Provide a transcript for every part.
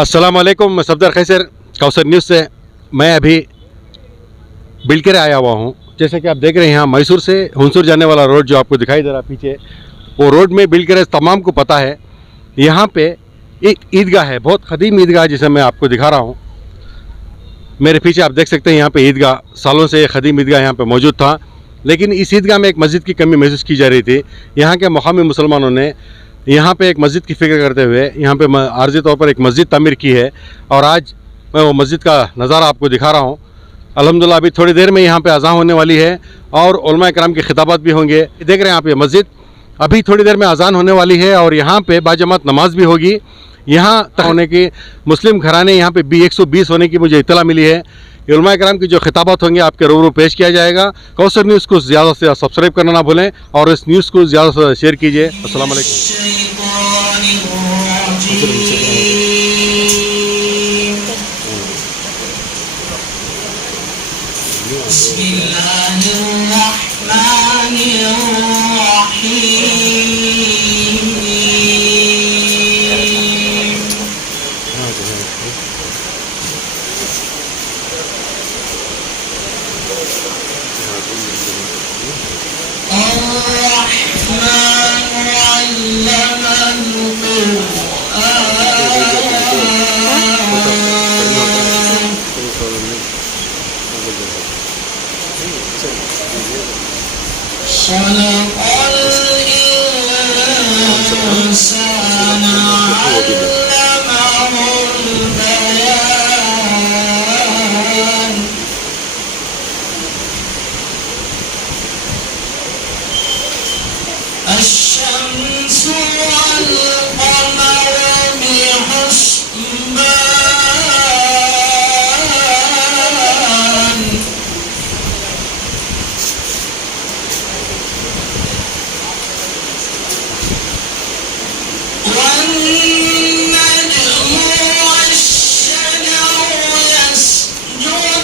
अस्सलाम वालेकुम, मैं सफदर खैसर कौसर न्यूज़ से। मैं अभी बिलकेरे आया हुआ हूँ। जैसे कि आप देख रहे हैं यहाँ मैसूर से हुंसूर जाने वाला रोड जो आपको दिखाई दे रहा है पीछे, वो रोड में बिलकेरे तमाम को पता है। यहाँ पे एक ईदगाह है, बहुत कदीम ईदगाह, जिसे मैं आपको दिखा रहा हूँ। मेरे पीछे आप देख सकते हैं यहाँ पे ईदगाह, सालों से कदीम ईदगाह यहाँ पे मौजूद था, लेकिन इस ईदगाह में एक मस्जिद की कमी महसूस की जा रही थी। यहाँ के मकामी मुसलमानों ने यहाँ पे एक मस्जिद की फ़िक्र करते हुए यहाँ पे आर्जी तौर पर एक मस्जिद तामीर की है, और आज मैं वो मस्जिद का नज़ारा आपको दिखा रहा हूँ। अल्हम्दुलिल्लाह अभी थोड़ी देर में यहाँ पे अज़ान होने वाली है और उलमा कराम के खिताबात भी होंगे। देख रहे हैं आप ये मस्जिद, अभी थोड़ी देर में अज़ान होने वाली है और यहाँ पे बाजमात नमाज भी होगी। यहाँ तक होने की मुस्लिम घराने यहाँ पे 120 होने की मुझे इत्तला मिली है। उलमा कराम की जो खिताबात होंगे आपके रूबरू पेश किया जाएगा। कौसर न्यूज़ को ज़्यादा से ज़्यादा सब्सक्राइब करना ना भूलें और इस न्यूज़ को ज़्यादा से ज़्यादा शेयर कीजिए। अस्सलाम वालेकुम। الشمس والقمر بحسبان والنجم والشجر يسجدان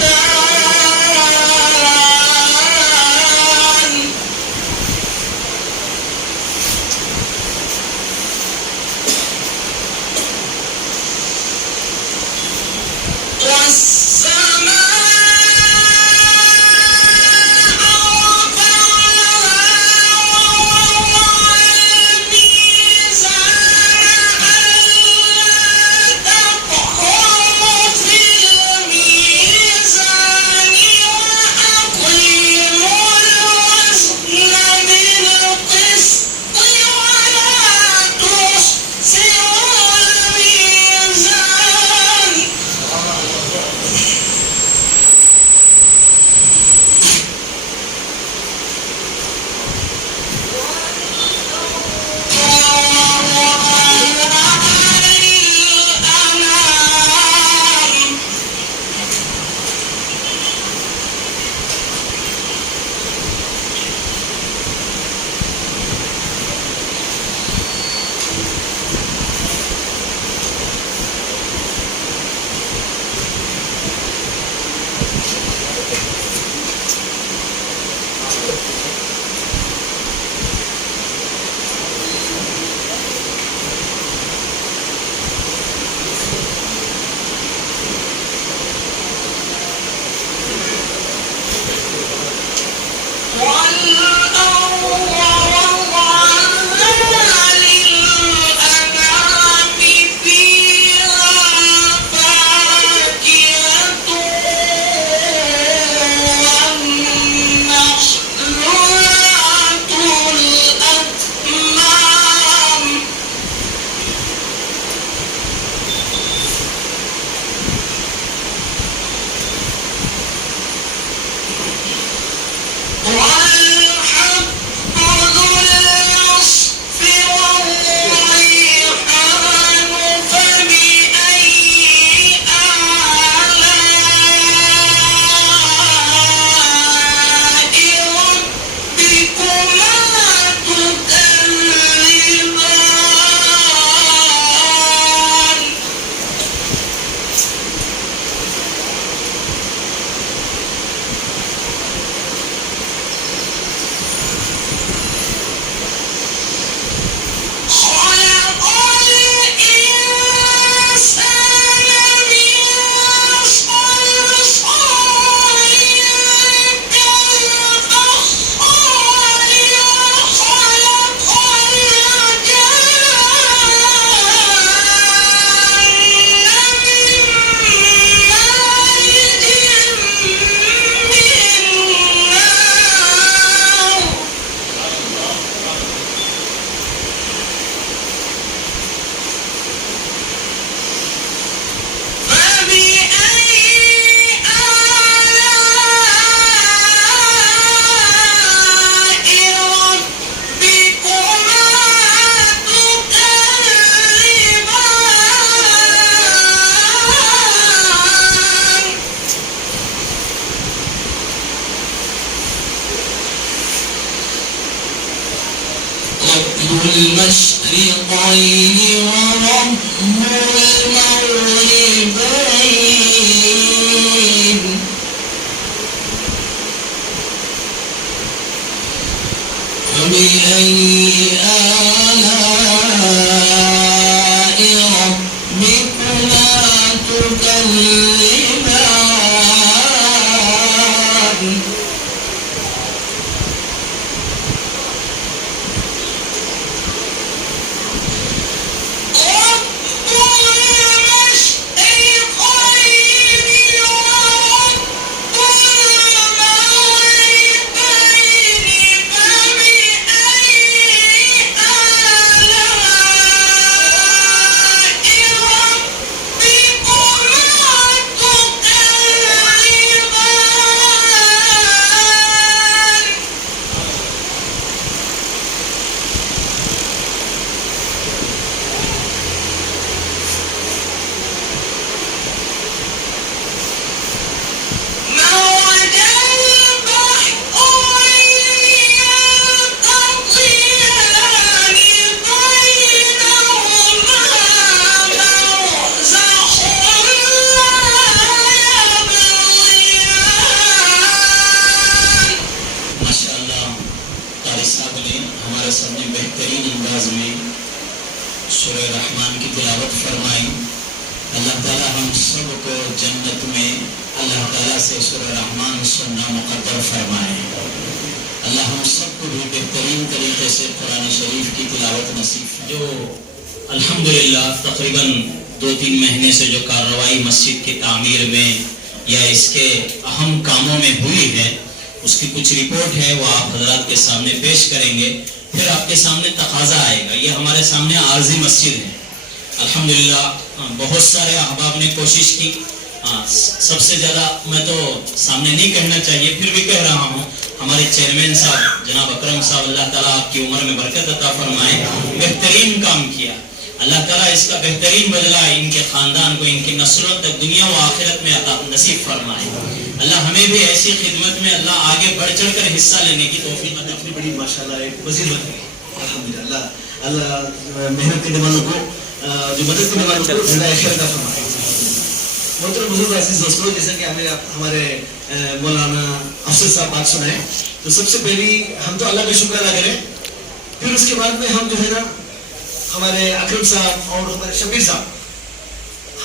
والسماء رفعها ووضع الميزان ورب المغربين فبأي آلاء ربكما تكذبان رب المشرقين ورب المغربين فبأي ہمارے سامنے بہترین انداز میں سورہ رحمان کی تلاوت فرمائی. اللہ تعالیٰ ہم سب کو جنت میں اللہ تعالیٰ سے سورہ رحمان سننا مقدر فرمائے. اللہ ہم سب کو بھی بہترین طریقے سے قرآن شریف کی تلاوت نصیب. جو الحمدللہ تقریباً 2-3 مہینے سے جو کارروائی مسجد کی تعمیر میں یا اس کے اہم کاموں میں ہوئی ہے اس کی کچھ رپورٹ ہے، وہ آپ حضرات کے سامنے پیش کریں گے. پھر آپ کے سامنے تقاضا آئے گا. یہ ہمارے سامنے عارضی مسجد ہے. الحمدللہ بہت سارے احباب نے کوشش کی. سب سے زیادہ میں تو سامنے نہیں کہنا چاہیے پھر بھی کہہ رہا ہوں، ہمارے چیئرمین صاحب جناب اکرم صاحب اللہ تعالیٰ آپ کی عمر میں برکت عطا فرمائے، بہترین کام کیا. اللہ تعالیٰ اس کا بہترین بدلہ ان کے خاندان کو، ان کی نسلوں تک دنیا و آخرت میں عطا نصیب فرمائے. اللہ ہمیں بھی ایسی خدمت میں اللہ آگے بڑھ چڑھ کر حصہ لینے کی توفیق عطا. اپنی بڑی ماشاءاللہ ایک وزیر بن گئی. الحمدللہ اللہ محنت کرنے والوں کو، جو مدد کرنے والوں کو ہدایت عطا فرمائے. محترم بزرگ عزیز دوستوں، جیسا کہ ہمارے مولانا افسر صاحب بات سنائے، تو سب سے پہلی ہم تو اللہ کا شکر ادا کریں. پھر اس کے بعد میں ہم جو ہے نا ہمارے اکرم صاحب اور ہمارے شبیر صاحب،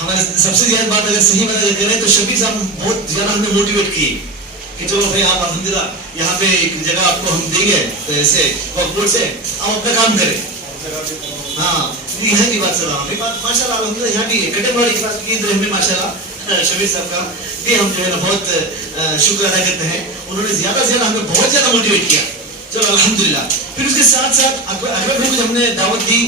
ہمارے سب سے زیادہ بات اگر صحیح بات اگر کریں تو شبیر صاحب بہت زیادہ ہمیں موٹیویٹ کیے کہ چلو بھائی آپ الحمدللہ یہاں پہ ایک جگہ آپ کو ہم دیں گے تو ایسے وقت سے آپ اپنا کام کریں. ہاں یہاں کی بات کر رہا ہوں. ماشاء اللہ الحمدللہ یہاں بھی کٹے والی کلاس کی میں ماشاء اللہ شبیر صاحب کا بھی ہم جو ہے نا بہت شکر ادا کرتے ہیں. انہوں نے زیادہ سے زیادہ ہمیں بہت زیادہ موٹیویٹ کیا. چلو الحمدللہ. پھر اس کے ساتھ ساتھ اکبر بھائی کو ہم نے دعوت دی.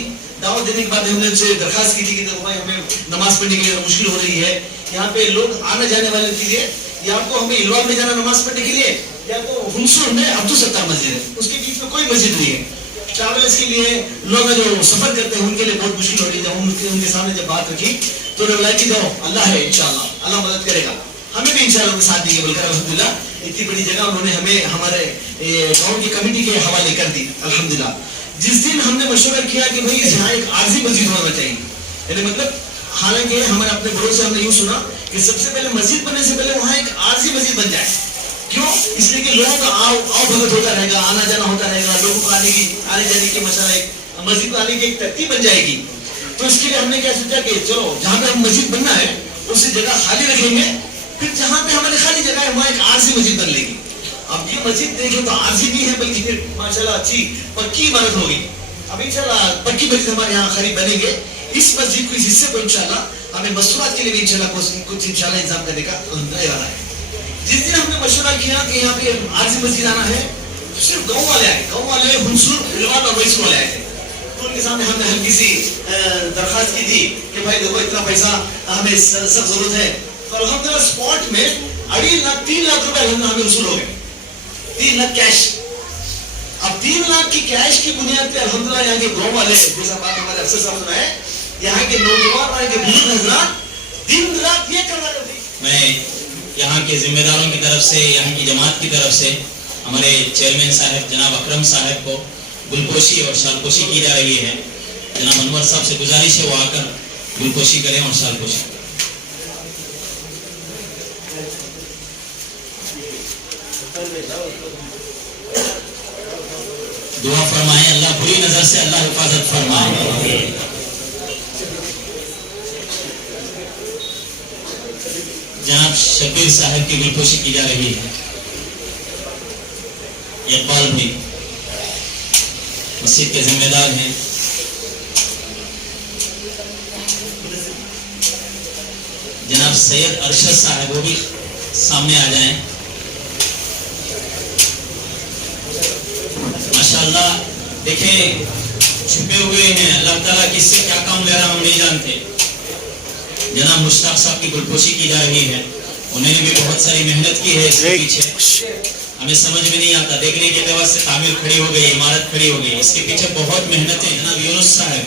دعوت دینے کے بعد ہم نے ان سے درخواست کی تھی کہ بھائی ہمیں نماز پڑھنے کے لیے مشکل ہو رہی ہے یہاں پہ لوگ آنے جانے والے کے لیے، یا آپ کو ہمیں الوار میں جانا نماز پڑھنے کے لیے، یا تو ہنسور میں عبدالستار مسجد ہے، اس کے بیچ میں کوئی مسجد نہیں ہے. ٹریولرز کے لیے لوگ جو سفر کرتے ہیں ان کے لیے بہت مشکل ہو رہی ہے. جب ان کے سامنے جب بات رکھی تو انہوں نے بولا کہ جاؤ اللہ ہے انشاءاللہ اللہ مدد کرے گا، ہمیں بھی انشاءاللہ ان کے ساتھ دیں گے بول کر الحمدللہ اتنی بڑی جگہ انہوں نے ہمیں ہمارے گاؤں کی کمیٹی کے حوالے کر دی. الحمدللہ جس دن ہم نے مشورہ کیا کہ بھائی یہاں ایک عارضی مسجد ہونا چاہیے، یعنی مطلب حالانکہ ہمارے اپنے بڑوں سے ہم نے یوں سنا کہ سب سے پہلے مسجد بننے سے پہلے وہاں ایک عارضی مسجد بن جائے. کیوں؟ اس لیے کہ لوگوں کا آؤ بھگت ہوتا رہے گا، آنا جانا ہوتا رہے گا، لوگوں کو آنے جانے کی مسئلہ ایک مسجد کو آنے کی ایک ترتیب بن جائے گی. تو اس کے لیے ہم نے کیا سوچا کہ چلو جہاں پہ ہم مسجد بننا ہے اسی جگہ خالی رکھیں گے، پھر جہاں پہ ہماری خالی جگہ ہے وہاں ایک عارضی مسجد بن لے گی. اب یہ مسجد دیکھیں تو عارضی بھی ہے بلکہ پھر ماشاءاللہ اچھی پکی عمارت ہوگی. اب انشاءاللہ پکی مسجد ہمارے یہاں قریب بنیں گے. اس مسجد کو اس حصے کو انشاءاللہ ہمیں مستورات کے لیے بھی انشاءاللہ کچھ انشاءاللہ انتظام کرنے کا ارادہ ہے. جس دن ہم نے مشورہ کیا کہ یہاں پہ عارضی مسجد آنا ہے تو صرف گاؤں والے آئے، گاؤں والے ہنسور الوار اور ویسر والے آئے تھے. تو ان کے سامنے ہم نے ہلکی سی درخواست کی تھی کہ بھائی دیکھو اتنا پیسہ ہمیں سخت ضرورت ہے. اور الحمدللہ اسپاٹ میں 3 لاکھ روپے الحمدللہ ہمیں وصول ہو گئے، 3 لاکھ کیش. اب 3 لاکھ کی کیش کی بنیاد پہ الحمدللہ یہاں کے گاؤں والے جیسا بات ہمارے افسر صاحب سنائے، یہاں کے نوجوان اور کے بزرگ حضرات دن رات یہ کر رہے تھے. میں یہاں کے ذمہ داروں کی طرف سے، یہاں کی جماعت کی طرف سے ہمارے چیئرمین صاحب جناب اکرم صاحب کو گلپوشی اور شالپوشی کی جا رہی ہے. जनाब अनवर साहब से गुजारिश है वो आकर गुलपोशी करें और सालपोशी करें। दुआ फरमाएं, अल्लाह बुरी नजर से अल्लाह हिफाजत फरमाए। जनाब शबीर साहब की गुलपोशी की जा रही है। इकबाल भाई मस्जिद के जिम्मेदार हैं। जनाब सैयद अरशद साहब वो भी सामने आ जाएं। माशाअल्लाह देखें छुपे हुए हैं, अल्लाह ताला किससे क्या काम ले रहा हम नहीं जानते। जनाब मुश्ताक साहब की गुलपोशी की जा रही है। उन्होंने भी बहुत सारी मेहनत की है इसके पीछे, हमें समझ में नहीं आता। देखने के लिहाज से तामीर खड़ी हो गई, इमारत खड़ी हो गई, इसके पीछे बहुत मेहनत है। जनाब यूनुस साहब,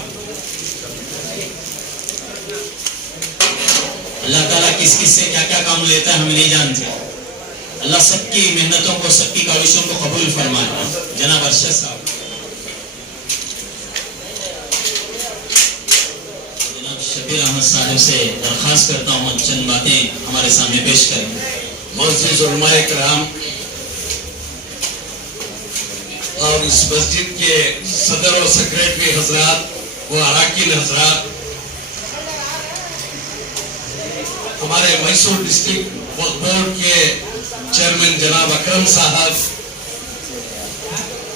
अल्लाह ताला किस किस से क्या क्या काम लेता है हम नहीं जानते। अल्लाह सबकी मेहनतों को, सबकी काविशों को कबूल फरमाए। जनाब अरशद साहब, जनाब शबीर अहमद साहब से दरखास्त करता हूँ चंद बातें हमारे सामने पेश करें। मोअज़्ज़िज़ उलमाए किराम और इस मस्जिद के सदर और सेक्रेटरी हजरात व अराकीन हजरात, हमारे मैसूर डिस्ट्रिक्ट वक्फ बोर्ड के चेयरमैन जनाब अकरम साहब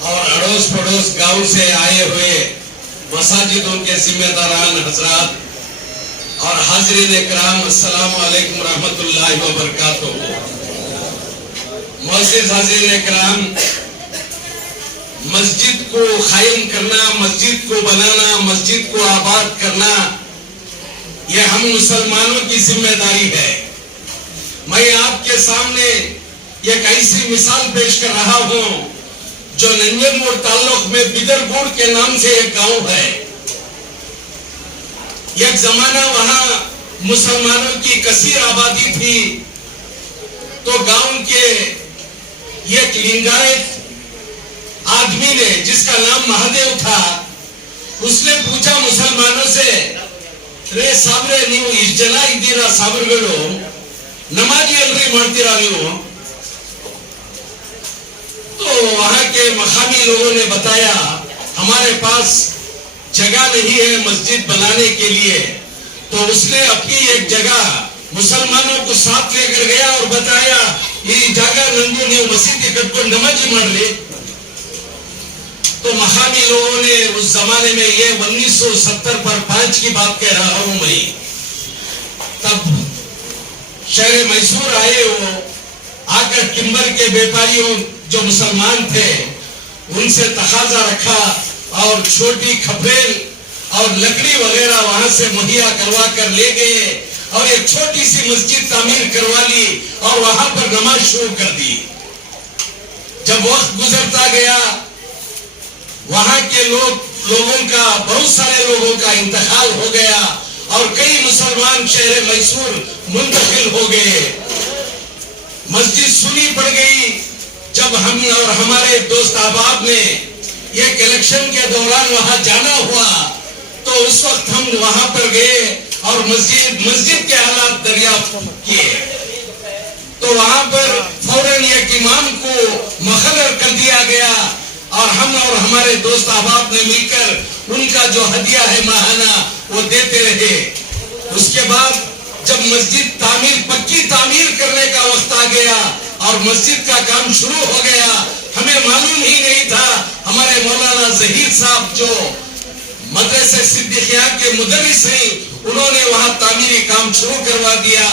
और अड़ोस पड़ोस गांव से आए हुए मसाजिदों के जिम्मेदारान हजरात और हाज़रीन इकराम, अस्सलामु अलैकुम रहमतुल्लाहि व बरकातुहू। मुअज़्ज़िज़ हाज़रीन इकराम, मस्जिद को कायम करना, मस्जिद को बनाना, मस्जिद को आबाद करना, ये हम मुसलमानों की जिम्मेदारी है। मैं आपके सामने एक ऐसी मिसाल पेश कर रहा हूं जो नंजनमोड़ ताल्लुक में बिदरगुड़ के नाम से एक गांव है। एक जमाना वहां मुसलमानों की कसीर आबादी थी। तो गांव के एक लिंगायत आदमी ने, जिसका नाम महादेव था, उसने पूछा मुसलमानों से, रे साबरे ನೀವು ಇಷ್ಟು ಜನ ಇದ್ದೀರಾ ಸಾಬರುಗಳು, नमाजी अल्री मारतीरा ನೀವು? तो वहां के मकामी लोगों ने बताया हमारे पास जगह नहीं है मस्जिद बनाने के लिए। तो उसने अपनी एक जगह मुसलमानों को साथ लेकर गया और बताया ये जगह नंदू ನೀವು मस्जिद कटको नमाजी मार ले। तो मकामी लोगों ने उस जमाने में, ये 1970 पर 5 की बात कह रहा हूं मैं, तब शहर मैसूर आए। वो आकर टिम्बर के व्यापारियों जो मुसलमान थे उनसे तकाजा रखा और छोटी खपरेल और लकड़ी वगैरह वहां से मुहैया करवा कर ले गए और एक छोटी सी मस्जिद तामीर करवा ली और वहां पर नमाज शुरू कर दी। जब वक्त गुजरता गया, वहां के लोगों का, बहुत सारे लोगों का इंतकाल हो गया और कई मुसलमान शहर मैसूर मुंतकिल हो गए। मस्जिद सुनी पड़ गई। जब हम और हमारे दोस्त अहबाब ने एक इलेक्शन के दौरान वहां जाना हुआ, तो उस वक्त हम वहां पर गए और मस्जिद के हालात दरियाफ्त किए। तो वहां पर फौरन एक इमाम को मुकर्रर कर दिया गया और हम और हमारे दोस्त अहबाब ने मिलकर उनका जो हदिया है माहाना वो देते रहे। उसके बाद जब मस्जिद पक्की तामीर करने का वक्त आ गया और मस्जिद का काम शुरू हो गया, हमें मालूम ही नहीं था। हमारे मौलाना जहीर साहब जो मदरसे सिद्दीकिया के मुदर्रिस हैं, उन्होंने वहां तामीरी काम शुरू करवा दिया।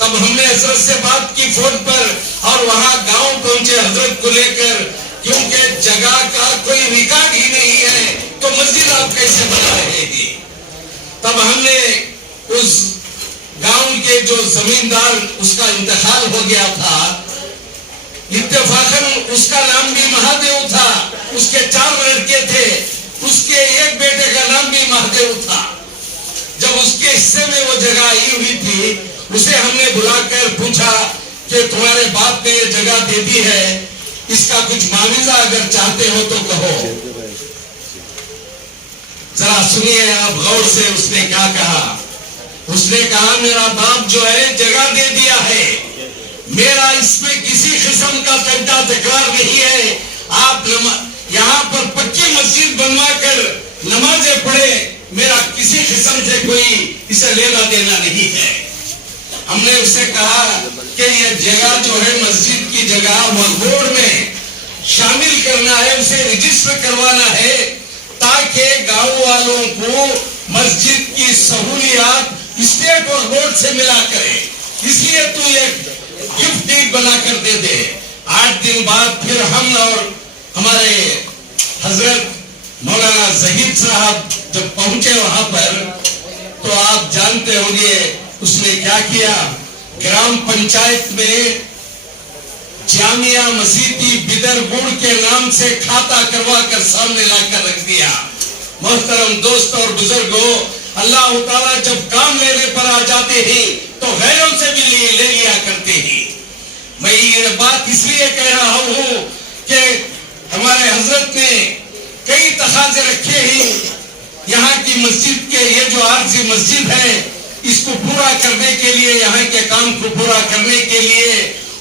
तब हमने हजरत से बात की फोन पर और वहां गांव पहुंचे हजरत को लेकर, क्योंकि जगह का कोई रिकॉर्ड ही नहीं है, तो मस्जिद आप कैसे बना रहे हैं? तब हमने उस गांव के जो जमींदार, उसका इंतकाल हो गया था, इत्तेफाकन उसका नाम भी महादेव था, उसके 4 लड़के थे, उसके एक बेटे का नाम भी महादेव था। जब उसके हिस्से में वो जगह आई हुई थी, उसे हमने बुलाकर पूछा कि तुम्हारे बाप ने ये जगह दे दी है, इसका कुछ माविजा अगर चाहते हो तो कहो। जरा सुनिए आप गौर से उसने क्या कहा। उसने कहा मेरा बाप जो है जगह दे दिया है, मेरा इसमें किसी किस्म का तड्डा तकरार नहीं है। आप यहाँ पर पक्की मस्जिद बनवा कर नमाजें पढ़े, मेरा किसी किस्म से कोई इसे लेना देना नहीं है। हमने उससे कहा कि यह जगह जो है मस्जिद की जगह वक्फ बोर्ड में शामिल करना है, उसे रजिस्टर करवाना है, ताकि गांव वालों को मस्जिद की सहूलियात स्टेट और बोर्ड से मिला करे। इसलिए तू एक गिफ्ट डीड बना कर दे दे। 8 दिन बाद फिर हम और हमारे हजरत मौलाना जहीद साहब जब पहुंचे वहां पर, तो आप जानते होंगे उसने क्या किया। ग्राम पंचायत में जामिया मसीदी बिदरगुड़ के नाम से खाता करवा कर सामने लाकर रख दिया। मोहतरम दोस्त और बुजुर्गों, अल्लाह ताला जब काम लेने पर आ जाते हैं तो गैरों से भी ले लिया करते हैं। मैं ये बात इसलिए कह रहा हूँ कि हमारे हजरत ने कई तकाजे रखे हैं यहाँ की मस्जिद के। ये जो आर्जी मस्जिद है, इसको पूरा करने के लिए, यहाँ के काम को पूरा करने के लिए,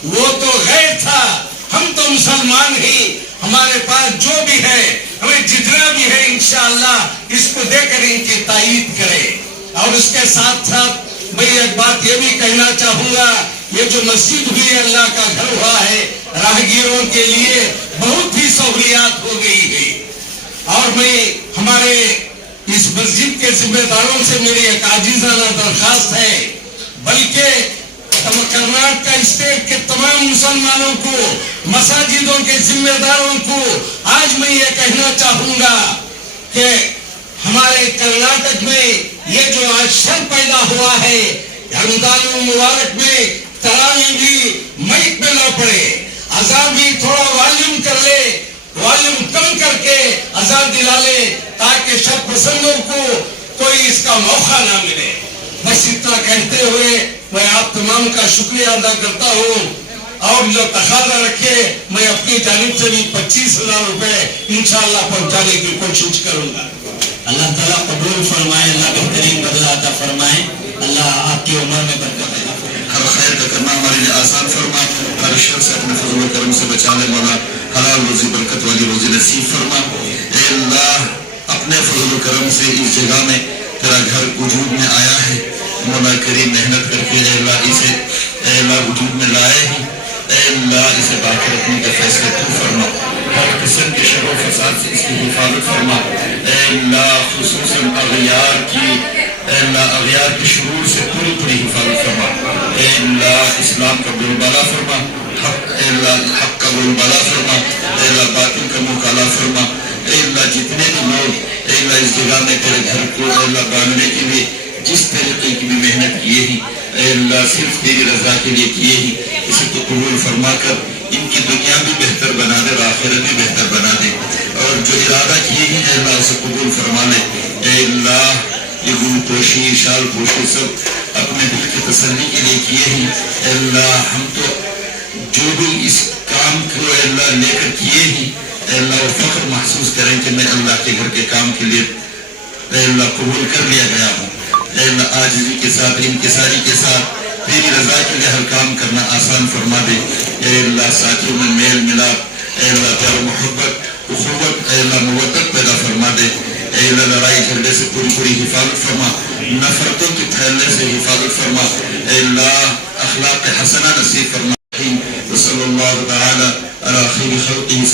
वो तो गैर था, हम तो मुसलमान ही। हमारे पास जो भी है, हमें जितना भी है, इंशाअल्लाह इसको देकर इनकी तायीद करें। और उसके साथ साथ मैं एक बात ये भी कहना चाहूंगा, ये जो मस्जिद हुई अल्लाह का घर हुआ है, राहगीरों के लिए बहुत ही सहूलियात हो गई है। और मैं हमारे इस मस्जिद के जिम्मेदारों से मेरी एक आजीजाना दरखास्त है, बल्कि कर्नाटक स्टेट के तमाम मुसलमानों को, मसाजिदों के जिम्मेदारों को आज मैं ये कहना चाहूंगा कि हमारे कर्नाटक में ये जो आज शर पैदा हुआ है, रमजान मुबारक में तरावी भी माइक में ना पड़े, अज़ान भी थोड़ा वॉल्यूम कर ले, वॉल्यूम कम करके अज़ान दिला ले, ताकि शर पसंदों को कोई इसका मौका ना मिले। बस इतना कहते हुए मैं आप तमाम का शुक्रिया अदा करता हूँ। और जो तकाजा रखे, मैं अपनी जानिब से भी 25,000 रुपए इंशाअल्लाह पहुंचाने की कोशिश करूंगा। अल्लाह ताला कबूल फरमाए, अल्लाह बेहतरीन बदला अता फरमाए, अल्लाह आपकी उम्र में बरकत अता फरमाए। हर खैर का करना हमारे लिए आसान फरमा, हर शर से अपने फजल व करम से बचाने वाला हलाल रोजी बरकत वाली रोजी नसीब फरमा। ए अल्लाह, अपने फजल व करम से इस जगह में तेरा घर वजूद में आया है, मौला करीम मेहनत करके अल्लाह इसे वजूद में लाए हैं। अल्लाह इसे बाकी रखने का फैसला तू फरमा, हर किस्म के शर व फसाद से इसकी हिफाजत फरमा। अल्लाह खुसूसन अग़यार के शुरूर से पूरी हिफाजत फरमा। अल्लाह इस्लाम का बोलबाला फरमा, हक का बोलबाला फरमा, बातिल का मुकाला फरमा। अल्लाह जितने भी लोग इस जगह में तेरे घर को बांधने के लिए जिस तरीके की भी मेहनत किए ही, अल्लाह सिर्फ तेरी रजा के लिए किए ही, इसे तो कबूल फरमा कर इनकी दुनिया भी बेहतर बना दे, आखिरत भी बेहतर बना दे। और जो इरादा किए ही अल्लाह उसे कबूल फरमा ले। अल्लाह ये गुरु पोशी, शाल पोशी सब अपने दिल की तसल्ली के लिए किए ही। अल्लाह हम तो जो भी इस काम को अल्लाह लेकर किए ही, अल्लाह वो फख्र महसूस करें कि मैं अल्लाह के घर के काम के लिए अल्लाह कबूल कर लिया गया हूँ। अल्लाह आजिज़ी के साथ, इंकिसारी के साथ तेरी रजा के लिए हर काम करना आसान फरमा दे। अल्लाह साथियों में मेल मिलाप, अल्लाह प्यार मोहब्बत, उखुवत, अल्लाह मुवद्दत पैदा फरमा दे। अल्लाह लड़ाई झगड़े से पूरी हिफाजत फरमा, नफरतों के फैलने से हिफाजत फरमा। अल्लाह अखलाक हसना नसीब फरमा। वसल्लल्लाहु तआला अला खैरि खल्क़िही